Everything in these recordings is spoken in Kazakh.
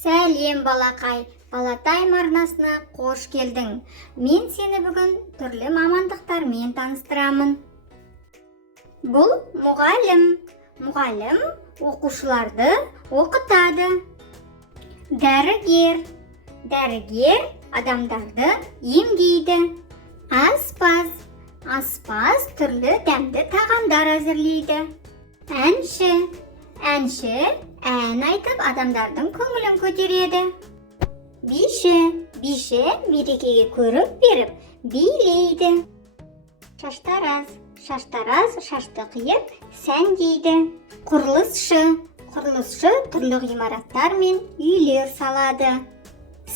Сәлем балақай, Балатайым арнасына қош келдің. Мен сені бүгін түрлі мамандықтармен таныстырамын. Бұл мұғалім. Мұғалім оқушыларды оқытады. Дәрігер. Дәрігер адамдарды емдейді. Аспаз. Аспаз түрлі дәмді тағамдар әзірлейді. Әнші. Әнші ән айтып адамдардың көңілін көтереді. Биші. Биші мерекеге көрік беріп билейді. Шаштараз. Шаштараз шашты қиып сәндейді. Құрылысшы. Құрылысшы түрлі ғимараттар мен үйлер салады.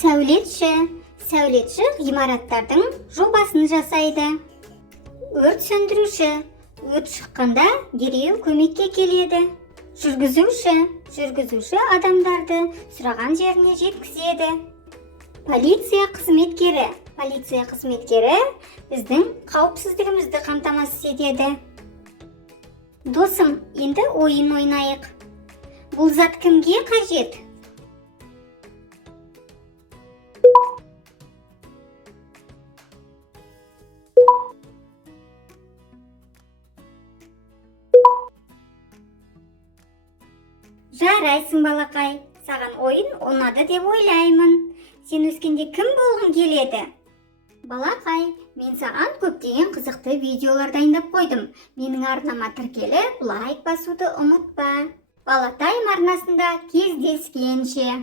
Сәулетші. Сәулетші ғимараттардың жобасын жасайды. Өрт сөндіруші. Өрт шыққанда дереу көмекке келеді. Жүргізуші. Жүргізуші адамдарды сұраған жеріне жеткізеді. Полиция қызметкері. Полиция қызметкері біздің қауіпсіздігімізді қамтамасыз етеді. Досым, енді ойын ойнайық. Бұл зат кімге қажет? Жарайсың балақай, саған ойын ұнады деп ойлаймын. Сен өскенде кім болғың келеді? Балақай, мен саған көптеген қызықты видеолар дайындап қойдым. Менің арнама тіркеліп, лайк басуды ұмытпа. Балатайым арнасында кездескенше.